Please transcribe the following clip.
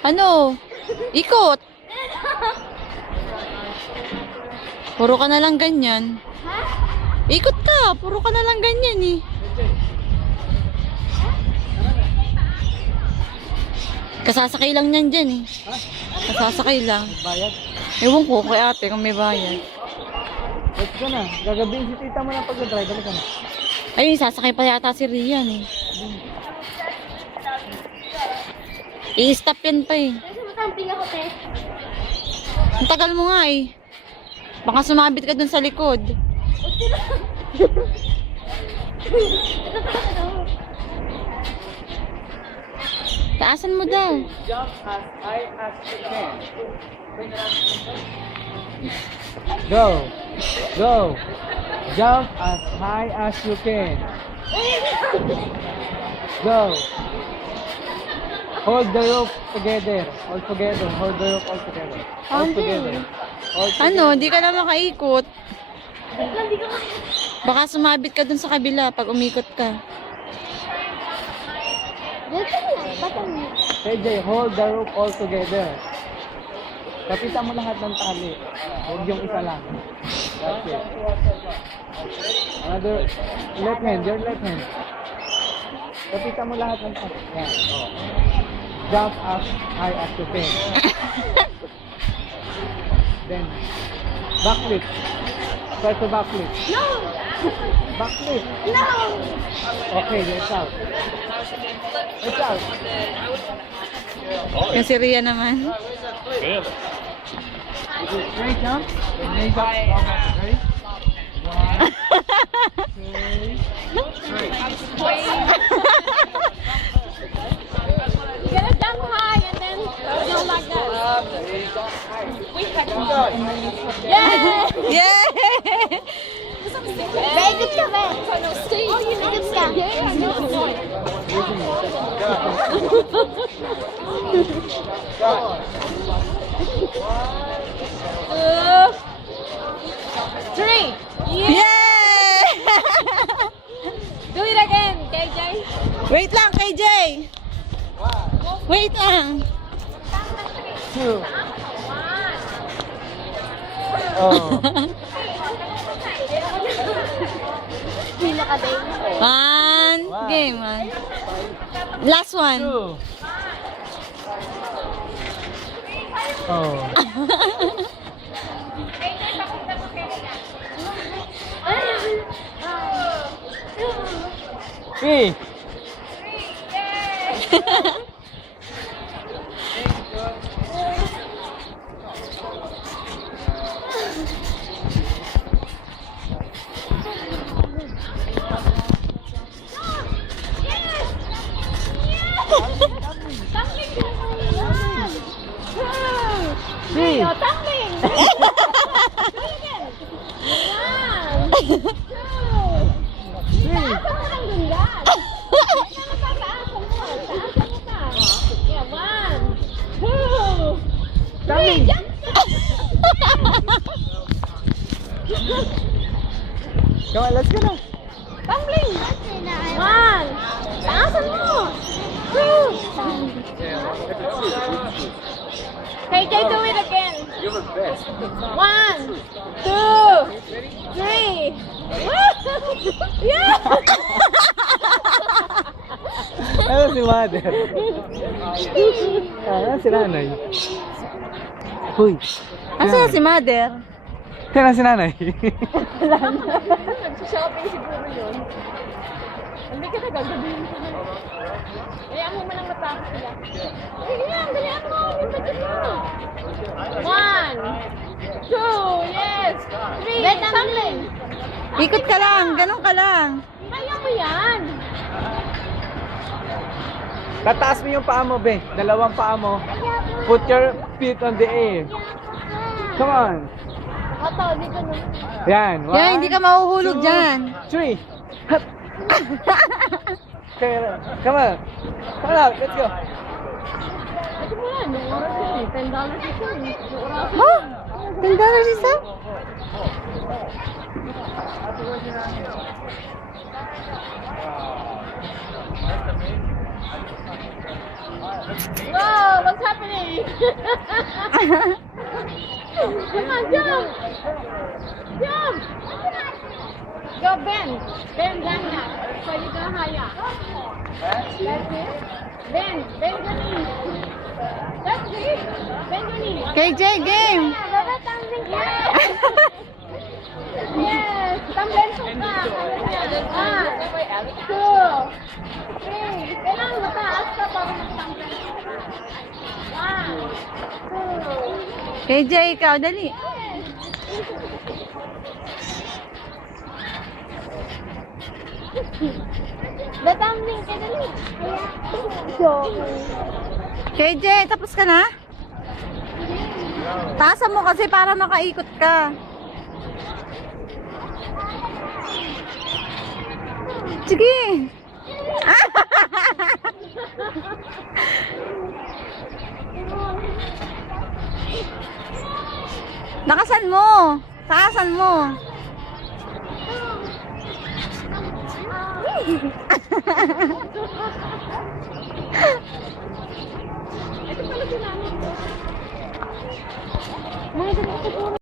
Ano? Ikot. Puro ka na lang ganyan. Ikot ka. Puro ka na lang ganyan eh. Kasasakay lang yan dyan eh. Kasasakay lang. Bayad. Ewan ko kay ate kung may bayad. Let's go na. Gagabihin si tita mo ng pag-drive. Balik ka na. Ayun, sasakay pa yata si Rian eh. I-stop yan pa eh. Ang tagal mo nga eh. Baka sumabit ka dun sa likod. Taasan mo daw. Jump as high as you can. Go. Go. Jump as high as you can. Go. Hold the rope together. All together. Hold the rope all together. All together. All together. Ano, di ka na makaikot. Baka sumabit ka dun sa kabila pag umikot ka. KJ, hold the rope all together. Kapitan mo lahat ng tali. Huwag yung isa lang. That's it. Another left hand, your left hand. Kapitan mo lahat ng tali. Yan. Oh. Jump up high as you can. Then, backflip. Try to backflip. No! Backflip. No! Okay, let's out. Let's out. Yung si Rian naman. Straight jump. Then jump. Ready? 1, 2, 3. You're gonna jump high and then go like that. Yeah! Yeah! Very good ka, Ben. Oh, you know good ka. Yeah, I know. Three. Yeah! Do it again, KJ. Wait lang, KJ! Wait lang. 2. Oh. Hila ka din. One. Game, man. Last one. 2. Oh. 3. Three. Oh, tumbling. Do it again. One. Two. Taasan mo lang dun yan. Taasan mo. Taasan mo pa. Yeah, one. Two. Three. Jump. Come on, let's go now. Tumbling. One. Taasan mo. Two. KJ, do it again. You're the best. 1, 2, 3. Yeah! Ano si mother? Ano si nanay? Huy. Asa si mother? Kaya si nanay? Nag-shopping siguro yun. Hindi ka nagagabihin ko na. Kayaan mo malang matapos sila. Sige lang, dalihan mo. May budget mo. 1, 2, yes. 3, tumbling. Ikot ka lang. Ganun ka lang. Kaya mo yan. Tataas mo yung paa mo, be. Dalawang paa mo. Put your feet on the air. Come on. Oto, dito na. Yan. 1, Yan, hindi ka mahuhulog 2, dyan. 3. Hop. Okay, come on. Come on, let's go. Ito mo yan, yung oras yun eh. $10 ito eh. Yung oras. Huh? $10 isa? Whoa, what's happening? Come on, jump! Jump! Go bend. Bend down now. So you go higher. That's it. Bend. Bend your knees. That's it. Bend your knees. KJ, game! Yes! Yes! Tumbling ka. Kaya yan. 1, 2, 3. Kailangan mataas ka para mag-tumbling. 1, 2. KJ, ikaw, dali. Tumbling ka dali. KJ, tapos ka na? Taasan mo kasi para makaikot ka. Sige. Lakasan mo. Taasan mo. Ito pala ginamit ko. Mga ganito siguro.